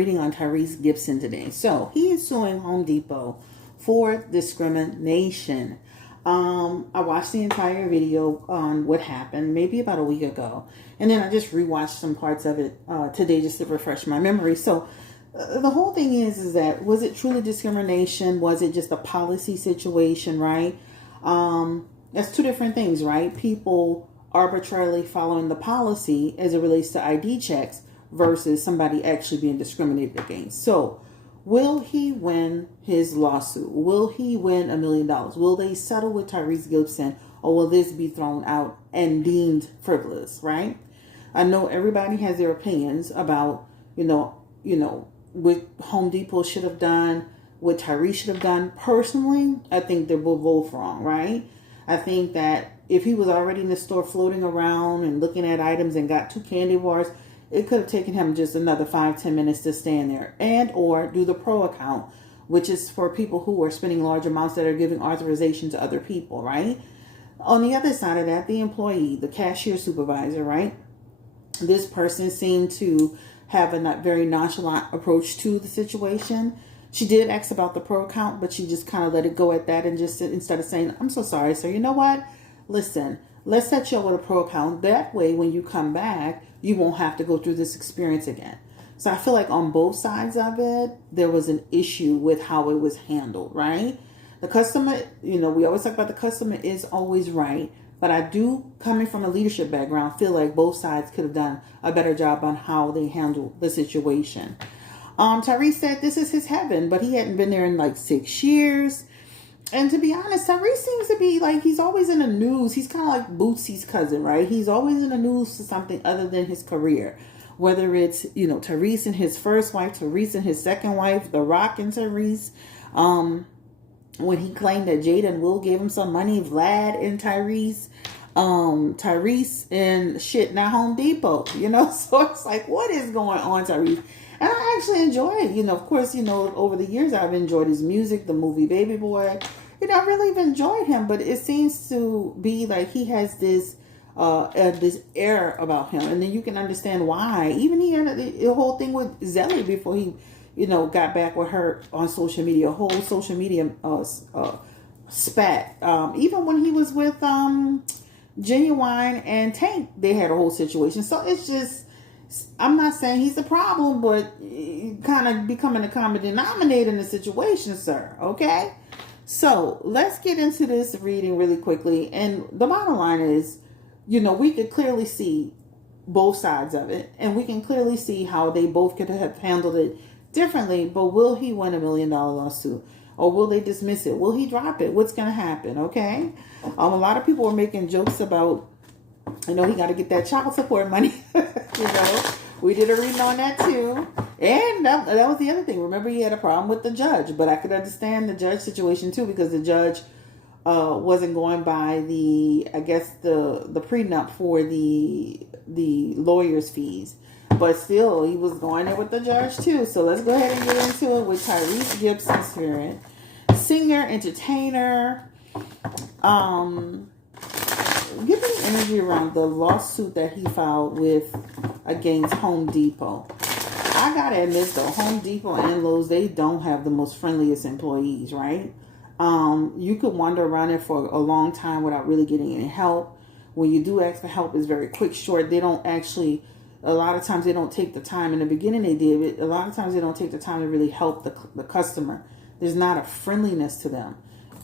reading on Tyrese Gibson today. So he is suing Home Depot for discrimination. I watched the entire video on what happened maybe about a week ago, and then I just rewatched some parts of it today just to refresh my memory. So the whole thing is that, was it truly discrimination? Was it just a policy situation, right? That's two different things, right? People arbitrarily following the policy as it relates to ID checks versus somebody actually being discriminated against. So will he win his lawsuit? Will he win $1 million? Will they settle with Tyrese Gibson, or will this be thrown out and deemed frivolous, right? I know everybody has their opinions about, what Home Depot should have done, what Tyrese should have done. Personally, I think they're both wrong, right? I think that if he was already in the store floating around and looking at items and got 2 candy bars, it could have taken him just another 5-10 minutes to stand there and or do the pro account, which is for people who are spending large amounts that are giving authorization to other people, right? On the other side of that, the employee, the cashier supervisor, right? This person seemed to have a not very nonchalant approach to the situation. She did ask about the pro account, but she just kind of let it go at that and just instead of saying, "I'm so sorry, sir. You know what? Listen, let's set you up with a pro account. That way, when you come back, you won't have to go through this experience again." So I feel like on both sides of it, there was an issue with how it was handled, right? The customer, we always talk about the customer is always right. But I do, coming from a leadership background, feel like both sides could have done a better job on how they handled the situation. Tyrese said this is his heaven, but he hadn't been there in like 6 years. And to be honest, Tyrese seems to be like, he's always in the news. He's kind of like Bootsy's cousin, right? He's always in the news for something other than his career. Whether it's, Tyrese and his first wife, Tyrese and his second wife, The Rock and Tyrese. When he claimed that Jada and Will gave him some money, Vlad and Tyrese. Tyrese and now Home Depot, So it's like, what is going on, Tyrese? And I actually enjoy it. Of course, over the years I've enjoyed his music, the movie Baby Boy. I really have enjoyed him, but it seems to be like he has this air about him. And then you can understand why. Even he had the whole thing with Zelly before he, got back with her on social media, a whole social media spat. Even when he was with Genuine and Tank, they had a whole situation. So it's just, I'm not saying he's the problem, but kind of becoming a common denominator in the situation, sir. Okay? So let's get into this reading really quickly. And the bottom line is, we could clearly see both sides of it. And we can clearly see how they both could have handled it differently. But will he win $1 million lawsuit? Or will they dismiss it? Will he drop it? What's going to happen? Okay? A lot of people are making jokes about, he got to get that child support money. We did a reading on that too. And that was the other thing. Remember, he had a problem with the judge. But I could understand the judge situation too, because the judge wasn't going by the prenup for the lawyer's fees. But still, he was going there with the judge too. So let's go ahead and get into it with Tyrese Gibson here. Singer, entertainer, give me energy around the lawsuit that he filed against Home Depot. I gotta admit though, Home Depot and Lowe's, they don't have the most friendliest employees, right? You could wander around there for a long time without really getting any help. When you do ask for help, it's very quick, short. They don't actually, a lot of times they don't take the time. In the beginning they did, but a lot of times they don't take the time to really help the customer. There's not a friendliness to them.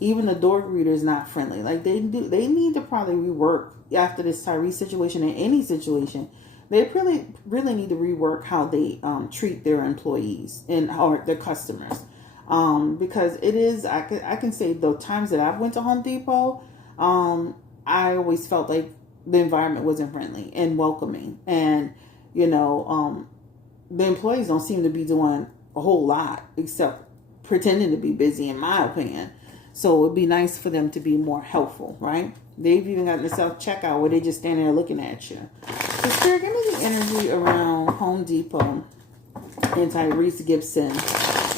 Even the door greeter is not friendly. Like they need to probably rework after this Tyrese situation and any situation. They really need to rework how they treat their employees or their customers. Because it is, I can say the times that I've went to Home Depot, I always felt like the environment wasn't friendly and welcoming. And, the employees don't seem to be doing a whole lot except pretending to be busy, in my opinion. So it'd be nice for them to be more helpful, right? They've even got the self-checkout where they just stand there looking at you. So Spirit, give me the energy around Home Depot and Tyrese Gibson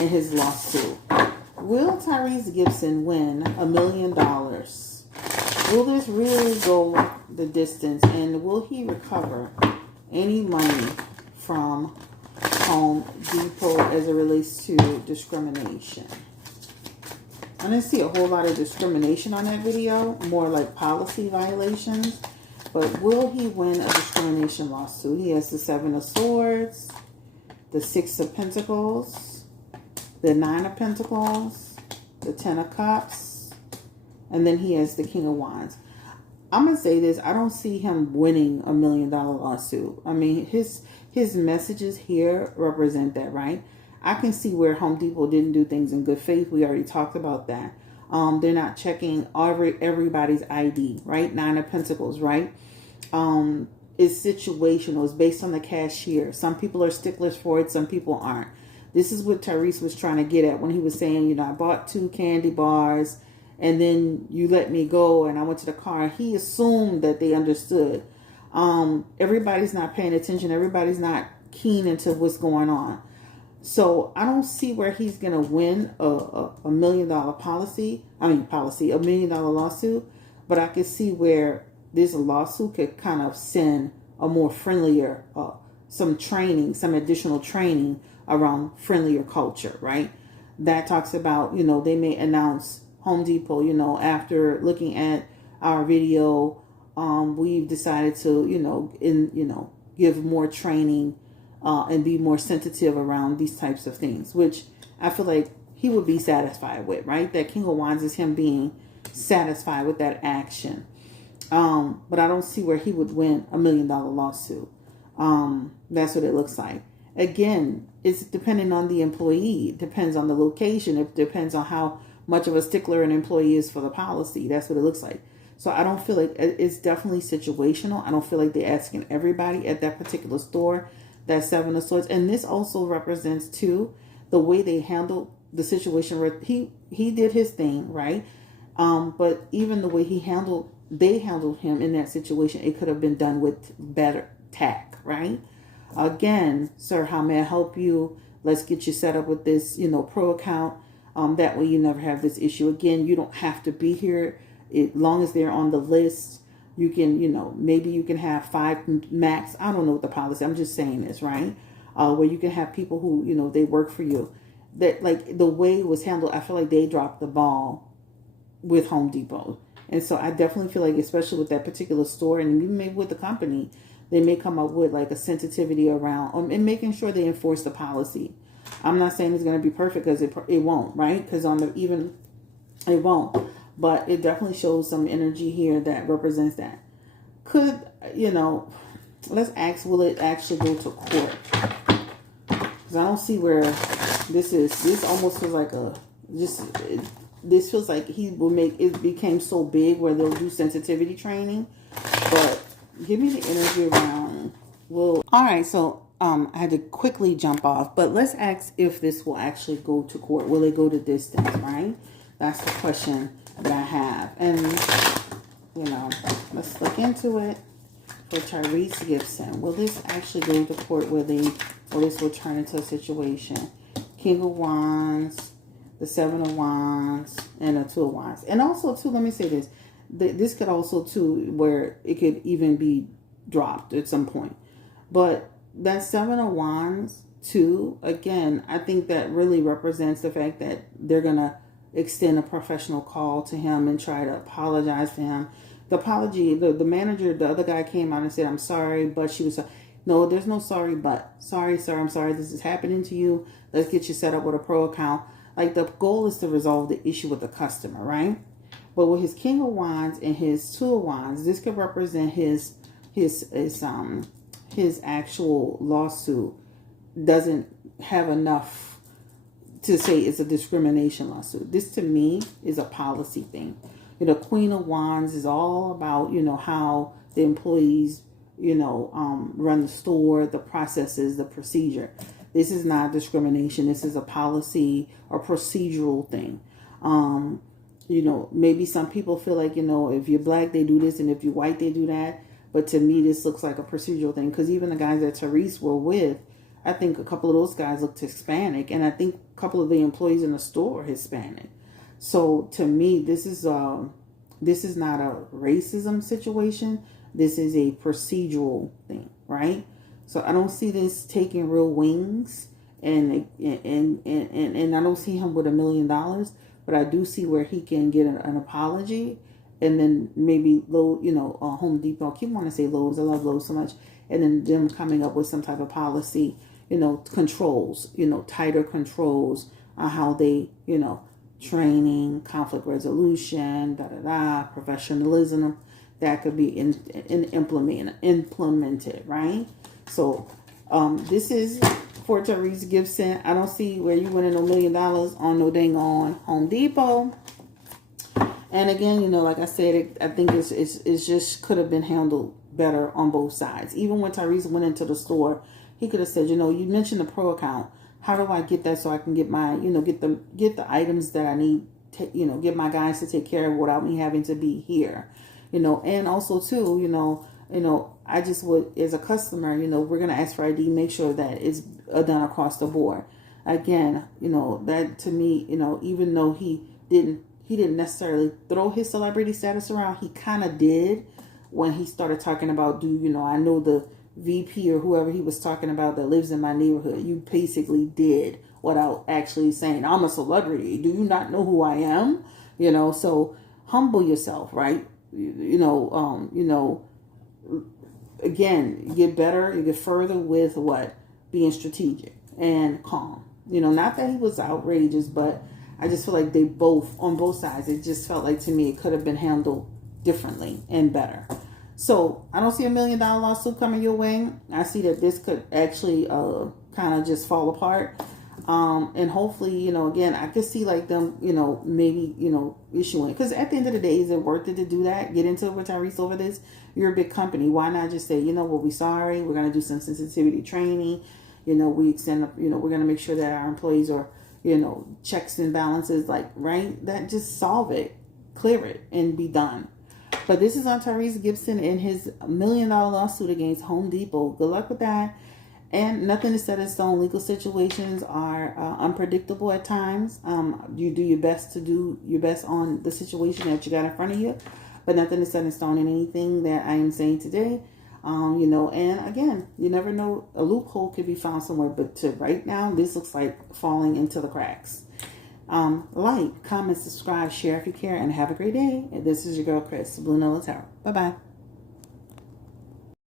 and his lawsuit. Will Tyrese Gibson win $1 million? Will this really go the distance? And will he recover any money from Home Depot as it relates to discrimination. I didn't see a whole lot of discrimination on that video, more like policy violations. But will he win a discrimination lawsuit? He has the 7 of Swords, the 6 of Pentacles, the 9 of Pentacles, the 10 of Cups, and then he has the King of Wands. I'm going to say this. I don't see him winning $1 million lawsuit. I mean, his messages here represent that, right? I can see where Home Depot didn't do things in good faith. We already talked about that. They're not checking everybody's ID, right? 9 of Pentacles, right? It's situational. It's based on the cashier. Some people are sticklers for it. Some people aren't. This is what Tyrese was trying to get at when he was saying, you know, I bought 2 candy bars and then you let me go and I went to the car. He assumed that they understood. Everybody's not paying attention. Everybody's not keen into what's going on. So I don't see where he's going to win a $1 million $1 million lawsuit. But I can see where this lawsuit could kind of send a more friendlier, some additional training around friendlier culture, right? That talks about, you know, they may announce Home Depot, you know, after looking at our video, we've decided to, give more training and be more sensitive around these types of things, which I feel like he would be satisfied with, right? That King of Wands is him being satisfied with that action. But I don't see where he would win $1 million lawsuit. That's what it looks like. Again, it's depending on the employee. It depends on the location. It depends on how much of a stickler an employee is for the policy. That's what it looks like. So I don't feel like it's definitely situational. I don't feel like they're asking everybody at that particular store. That 7 of Swords. And this also represents, too, the way they handled the situation where he did his thing, right? But even the way they handled him in that situation, it could have been done with better tact, right? Again, sir, how may I help you? Let's get you set up with this, pro account. That way you never have this issue. Again, you don't have to be here. As long as they're on the list, you can, maybe you can have 5 max. I don't know what the policy. I'm just saying this, right? Where you can have people who, they work for you. That, like, the way it was handled, I feel like they dropped the ball with Home Depot. And so I definitely feel like, especially with that particular store and even maybe with the company, they may come up with like a sensitivity around and making sure they enforce the policy. I'm not saying it's going to be perfect because it won't, right? Because it won't. But it definitely shows some energy here that represents that. Could, let's ask, will it actually go to court? Because I don't see where this almost feels like this feels like he will make it became so big where they'll do sensitivity training. But give me the energy around. All right, so I had to quickly jump off, but let's ask if this will actually go to court. Will it go to distance, right? That's the question that I have. And, let's look into it for Tyrese Gibson. Will this actually go to court or this will turn into a situation? King of Wands, the 7 of Wands, and the 2 of Wands. And also, too, let me say this. This could also, too, where it could even be dropped at some point. But that 7 of Wands, too, again, I think that really represents the fact that they're going to extend a professional call to him and try to apologize to him. The apology, the manager, the other guy came out and said, I'm sorry, but she was, no, there's no sorry, but. Sorry, sir, I'm sorry this is happening to you. Let's get you set up with a pro account. Like, the goal is to resolve the issue with the customer, right? But with his King of Wands and his 2 of Wands, this could represent his actual lawsuit doesn't have enough to say it's a discrimination lawsuit. This, to me, is a policy thing. Queen of Wands is all about, how the employees, run the store, the processes, the procedure. This is not discrimination. This is a policy or procedural thing. Maybe some people feel like, if you're black, they do this, and if you're white, they do that. But to me, this looks like a procedural thing, because even the guys that Tyrese were with, I think a couple of those guys looked Hispanic, and I think a couple of the employees in the store are Hispanic. So to me, this is not a racism situation. This is a procedural thing, right? So I don't see this taking real wings, and I don't see him with $1 million, but I do see where he can get an apology, and then maybe Home Depot. I keep wanting to say Lowe's. I love Lowe's so much, and then them coming up with some type of policy, controls, tighter controls on how they, training, conflict resolution, professionalism that could be implemented, right? So, this is for Tyrese Gibson. I don't see where you winning $1 million on no dang on Home Depot. And again, like I said, I think it's just could have been handled better on both sides. Even when Tyrese went into the store, he could have said, you mentioned the pro account. How do I get that so I can get my, get the items that I need to, get my guys to take care of without me having to be here, and also too, I just would, as a customer, we're going to ask for ID, make sure that it's done across the board. Again, that to me, even though he didn't necessarily throw his celebrity status around, he kind of did when he started talking about, I know the VP or whoever he was talking about that lives in my neighborhood. You basically did without actually saying, I'm a celebrity. Do you not know who I am? So humble yourself, right? Again, you get better, you get further with what? Being strategic and calm. Not that he was outrageous, but I just feel like they both, on both sides, it just felt like to me it could have been handled differently and better. So I don't see $1 million lawsuit coming your way. I see that this could actually kind of just fall apart. And hopefully, again, I could see like them, maybe, issuing. Because at the end of the day, is it worth it to do that? Get into it with Tyrese over this? You're a big company. Why not just say, we're sorry. We're going to do some sensitivity training. We extend up, we're going to make sure that our employees are, checks and balances, like, right? That just solve it, clear it, and be done. But this is on Tyrese Gibson and his $1 million lawsuit against Home Depot. Good luck with that. And nothing is set in stone. Legal situations are unpredictable at times. You do your best on the situation that you got in front of you. But nothing is set in stone in anything that I am saying today. And again, you never know. A loophole could be found somewhere. But right now, this looks like falling into the cracks. Like, comment, subscribe, share if you care, and have a great day. And this is your girl, Chris, Blue Nola Tarot. Bye-bye.